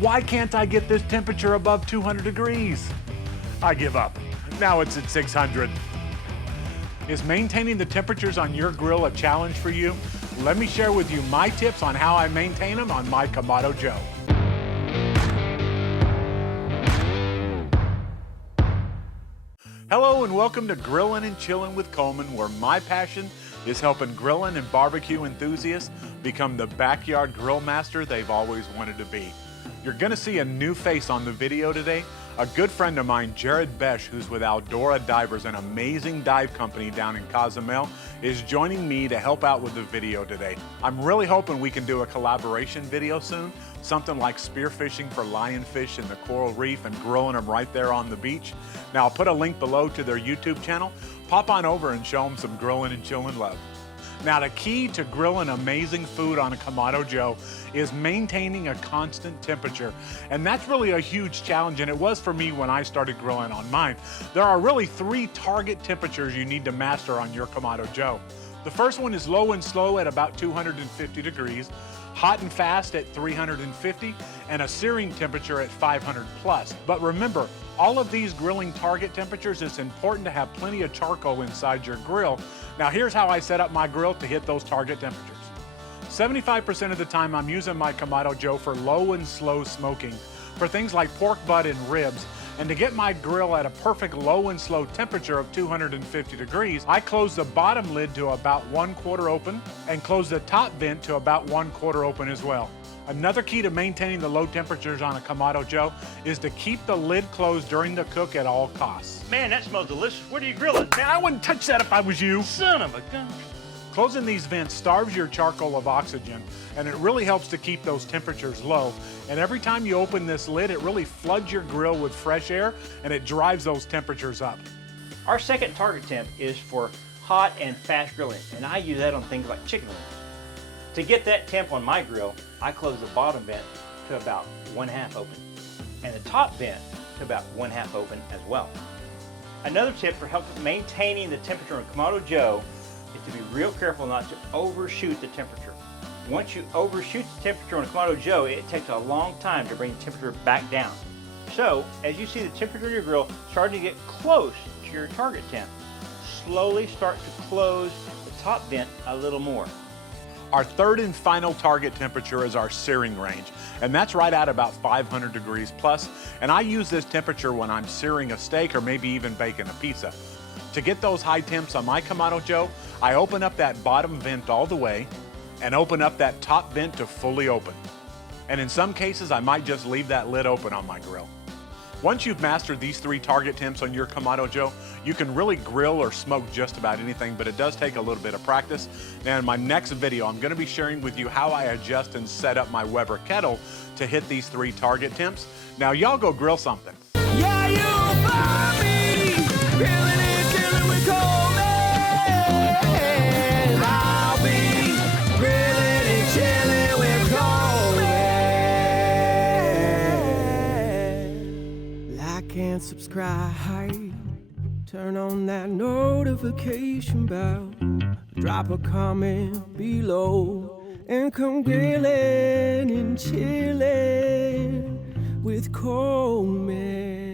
Why can't I get this temperature above 200 degrees? I give up. Now it's at 600. Is maintaining the temperatures on your grill a challenge for you? Let me share with you my tips on how I maintain them on my Kamado Joe. Hello and welcome to Grillin' and Chillin' with Coleman, where my passion is helping grilling and barbecue enthusiasts become the backyard grill master they've always wanted to be. You're gonna see a new face on the video today. A good friend of mine, Jared Besh, who's with Aldora Divers, an amazing dive company down in Cozumel, is joining me to help out with the video today. I'm really hoping we can do a collaboration video soon, something like spearfishing for lionfish in the coral reef and grilling them right there on the beach. Now, I'll put a link below to their YouTube channel. Pop on over and show them some grilling and chilling love. Now, the key to grilling amazing food on a Kamado Joe is maintaining a constant temperature. And that's really a huge challenge, and it was for me when I started grilling on mine. There are really 3 target temperatures you need to master on your Kamado Joe. The first one is low and slow at about 250 degrees, hot and fast at 350, and a searing temperature at 500 plus. But remember, all of these grilling target temperatures, it's important to have plenty of charcoal inside your grill. Now here's how I set up my grill to hit those target temperatures. 75% of the time I'm using my Kamado Joe for low and slow smoking for things like pork butt and ribs. And to get my grill at a perfect low and slow temperature of 250 degrees, I close the bottom lid to about 1/4 open and close the top vent to about 1/4 open as well. Another key to maintaining the low temperatures on a Kamado Joe is to keep the lid closed during the cook at all costs. Man, that smells delicious. What are you grilling? Man, I wouldn't touch that if I was you. Son of a gun. Closing these vents starves your charcoal of oxygen, and it really helps to keep those temperatures low. And every time you open this lid, it really floods your grill with fresh air, and it drives those temperatures up. Our second target temp is for hot and fast grilling, and I use that on things like chicken wings. To get that temp on my grill, I close the bottom vent to about 1/2 open, and the top vent to about 1/2 open as well. Another tip for helping maintaining the temperature on Kamado Joe is to be real careful not to overshoot the temperature. Once you overshoot the temperature on a Kamado Joe, it takes a long time to bring the temperature back down. So, as you see the temperature on your grill starting to get close to your target temp, slowly start to close the top vent a little more. Our third and final target temperature is our searing range, and that's right at about 500 degrees plus, and I use this temperature when I'm searing a steak or maybe even baking a pizza. To get those high temps on my Kamado Joe, I open up that bottom vent all the way and open up that top vent to fully open. And in some cases, I might just leave that lid open on my grill. Once you've mastered these 3 target temps on your Kamado Joe, you can really grill or smoke just about anything, but it does take a little bit of practice. Now in my next video, I'm gonna be sharing with you how I adjust and set up my Weber kettle to hit these 3 target temps. Now y'all go grill something. Yeah, you'll find me grilling and chilling with Coleman. I'll be grilling and chilling with Coleman. Like and subscribe, turn on that notification bell, drop a comment below, and come grilling and chilling with Coleman.